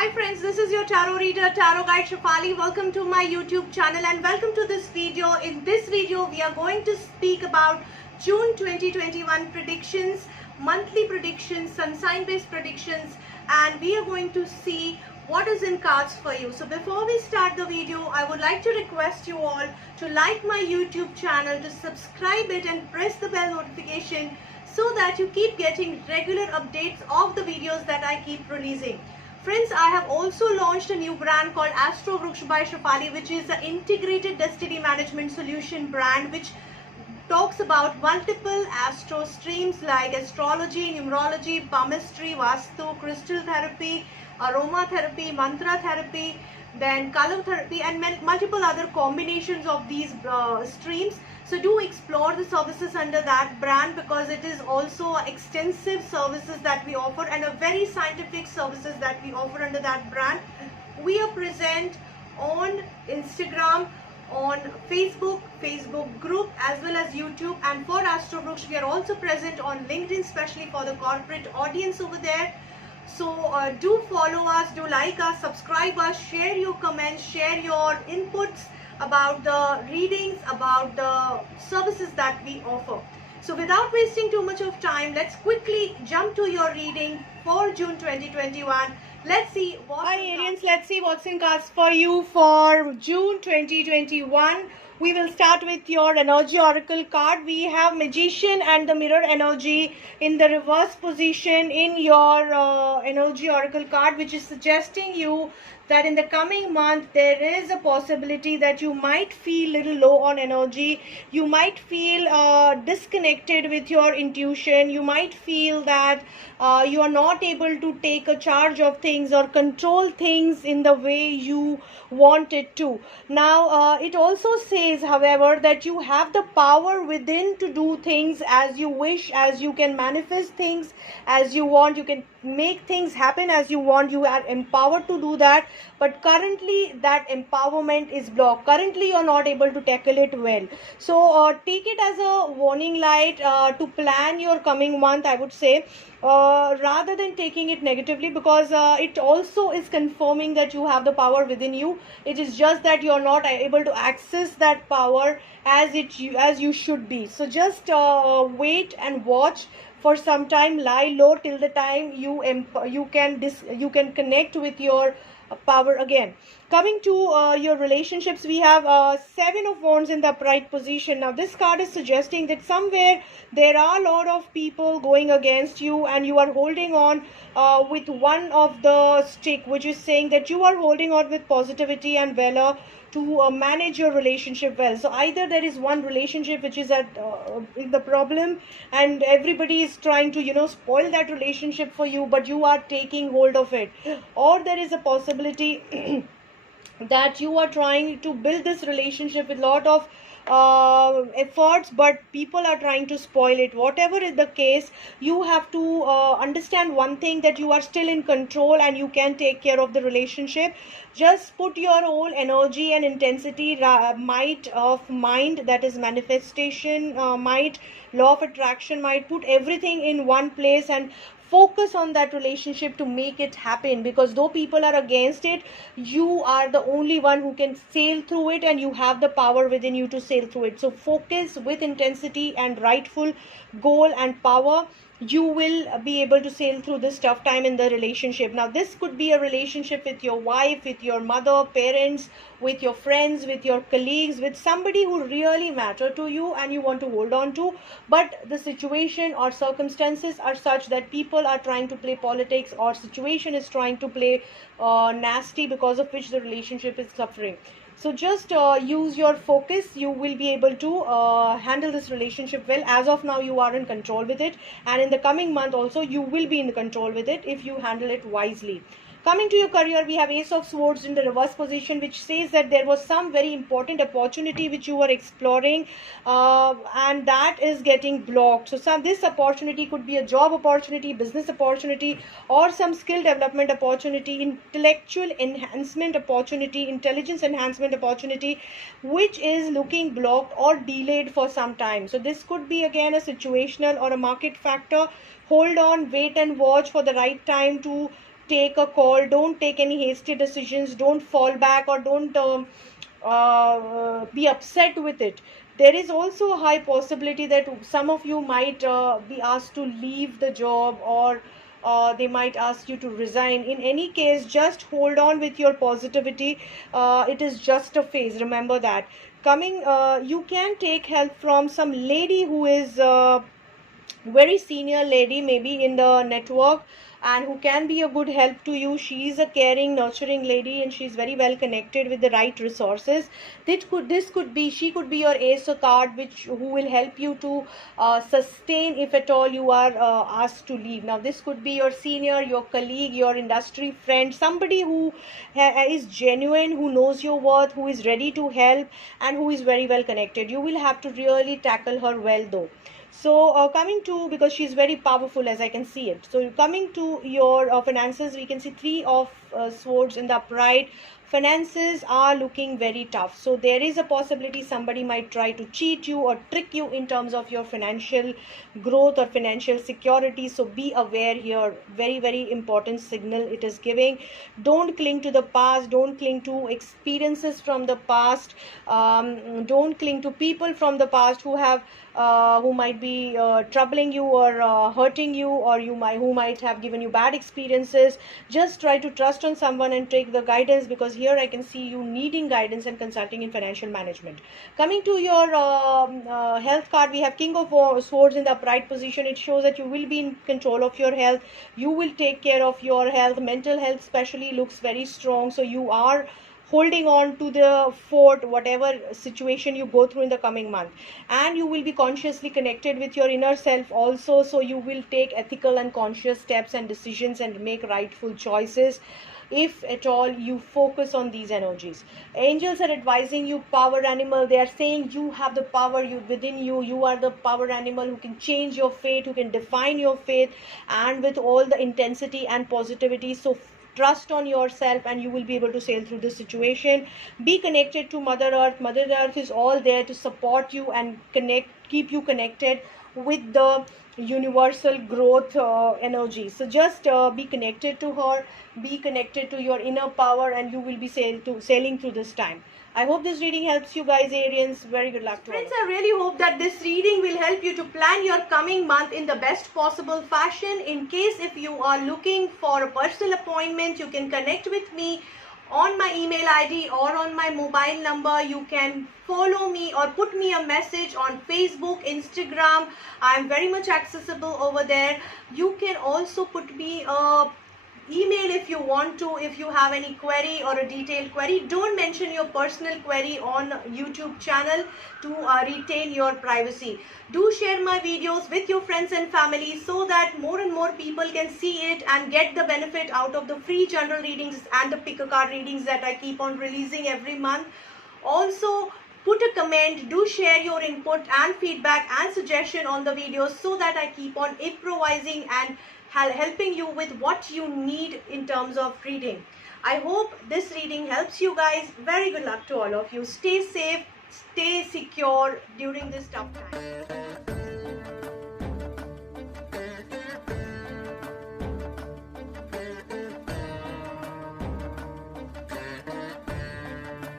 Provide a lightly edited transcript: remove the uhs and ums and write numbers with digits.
Hi friends, this is your tarot reader, tarot guide Shefali. Welcome to my YouTube channel and welcome to this video. In this video, we are going to speak about June 2021 predictions, monthly predictions, sun sign based predictions, and we are going to see what is in cards for you. So before we start the video, I would like to request you all to like my YouTube channel, to subscribe it and press the bell notification so that you keep getting regular updates of the videos that I keep releasing. Friends, I have also launched a new brand called Astro Vruksh by Shefali, which is an integrated destiny management solution brand which talks about multiple astro streams like astrology, numerology, palmistry, vastu, crystal therapy, aromatherapy, mantra therapy, then color therapy, and multiple other combinations of these streams. So do explore the services under that brand because it is also extensive services that we offer and a very scientific services that we offer under that brand. We are present on Instagram, on Facebook group, as well as YouTube, and for Astro Vruksh we are also present on LinkedIn, especially for the corporate audience over there. So do follow us, do like us, subscribe us, share your comments, share your inputs about the readings, about the services that we offer. So without wasting too much of time, let's quickly jump to your reading for June 2021. Let's see what Hi Arians, let's see what's in cards for you for June 2021. We will start with your energy oracle card. We have Magician and the Mirror energy in the reverse position in your energy oracle card, which is suggesting you that in the coming month there is a possibility that you might feel little low on energy. You might feel disconnected with your intuition. You might feel that you are not able to take a charge of things or control things in the way you want it to. Now it also says, however, that you have the power within to do things as you wish, as you can manifest things as you want, you can make things happen as you want. You are empowered to do that, but currently that empowerment is blocked. Currently you're not able to tackle it well. So take it as a warning light to plan your coming month, I would say, rather than taking it negatively, because it also is confirming that you have the power within you. It is just that you're not able to access that power as you should be. So just wait and watch for some time, lie low till the time you can connect with your power again. Coming to your relationships, we have Seven of Wands in the upright position. Now this card is suggesting that somewhere there are a lot of people going against you and you are holding on with one of the stick, which is saying that you are holding on with positivity and valor to manage your relationship well. So either there is one relationship which is at the problem and everybody is trying to spoil that relationship for you, but you are taking hold of it, or there is a possibility that you are trying to build this relationship with a lot of efforts, but people are trying to spoil it. Whatever is the case, you have to understand one thing, that you are still in control and you can take care of the relationship. Just put your whole energy and intensity, might of mind, that is manifestation might, law of attraction might, put everything in one place and focus on that relationship to make it happen, because though people are against it, you are the only one who can sail through it and you have the power within you to sail through it. So focus with intensity and rightful goal and power. You will be able to sail through this tough time in the relationship. Now this could be a relationship with your wife, with your mother, parents, with your friends, with your colleagues, with somebody who really matter to you and you want to hold on to, but the situation or circumstances are such that people are trying to play politics, or situation is trying to play nasty, because of which the relationship is suffering. So just use your focus. You will be able to handle this relationship well. As of now, you are in control with it, and in the coming month also you will be in control with it if you handle it wisely. Coming to your career, we have Ace of Swords in the reverse position, which says that there was some very important opportunity which you were exploring and that is getting blocked. So this opportunity could be a job opportunity, business opportunity, or some skill development opportunity, intellectual enhancement opportunity, intelligence enhancement opportunity, which is looking blocked or delayed for some time. So this could be again a situational or a market factor. Hold on, wait and watch for the right time to take a call, don't take any hasty decisions, don't fall back, or don't be upset with it. There is also a high possibility that some of you might be asked to leave the job, or they might ask you to resign. In any case, just hold on with your positivity. It is just a phase, remember that. Coming, you can take help from some lady who is very senior lady, maybe in the network, and who can be a good help to you. She is a caring, nurturing lady, and she is very well connected with the right resources. This could be, she could be your ace card, which who will help you to sustain if at all you are asked to leave. Now this could be your senior, your colleague, your industry friend, somebody who is genuine, who knows your worth, who is ready to help, and who is very well connected. You will have to really tackle her well though. So coming to, because she's very powerful, as I can see it. So coming to your finances, we can see 3 of swords in the upright. Finances are looking very tough, so there is a possibility somebody might try to cheat you or trick you in terms of your financial growth or financial security. So be aware here, very very important signal it is giving. Don't cling to the past, don't cling to experiences from the past, don't cling to people from the past who might be troubling you or hurting you, or who might have given you bad experiences. Just try to trust on someone and take the guidance, because here I can see you needing guidance and consulting in financial management. Coming to your health card, we have King of Swords in the upright position. It shows that you will be in control of your health. You will take care of your health. Mental health especially looks very strong, so you are holding on to the fort, whatever situation you go through in the coming month. And you will be consciously connected with your inner self also, so you will take ethical and conscious steps and decisions and make rightful choices if at all you focus on these energies. Angels are advising you, power animal. They are saying you have the power within you. You are the power animal who can change your fate, who can define your fate, and with all the intensity and positivity. So trust on yourself, and you will be able to sail through this situation. Be connected to Mother Earth. Mother Earth is all there to support you and keep you connected with the universal growth energy. So just be connected to her, be connected to your inner power, and you will be sailing through this time. I hope this reading helps you guys, Arians. Very good luck to all. Friends, I really hope that this reading will help you to plan your coming month in the best possible fashion. In case if you are looking for a personal appointment, you can connect with me on my email ID or on my mobile number. You can follow me or put me a message on Facebook, Instagram. I am very much accessible over there. You can also put me a email if you want to, if you have any query or a detailed query. Don't mention your personal query on YouTube channel to retain your privacy. Do share my videos with your friends and family so that more and more people can see it and get the benefit out of the free general readings and the pick a card readings that I keep on releasing every month. Also, put a comment, do share your input and feedback and suggestion on the videos so that I keep on improvising and helping you with what you need in terms of reading. I hope this reading helps you guys. Very good luck to all of you. Stay safe, stay secure during this tough time.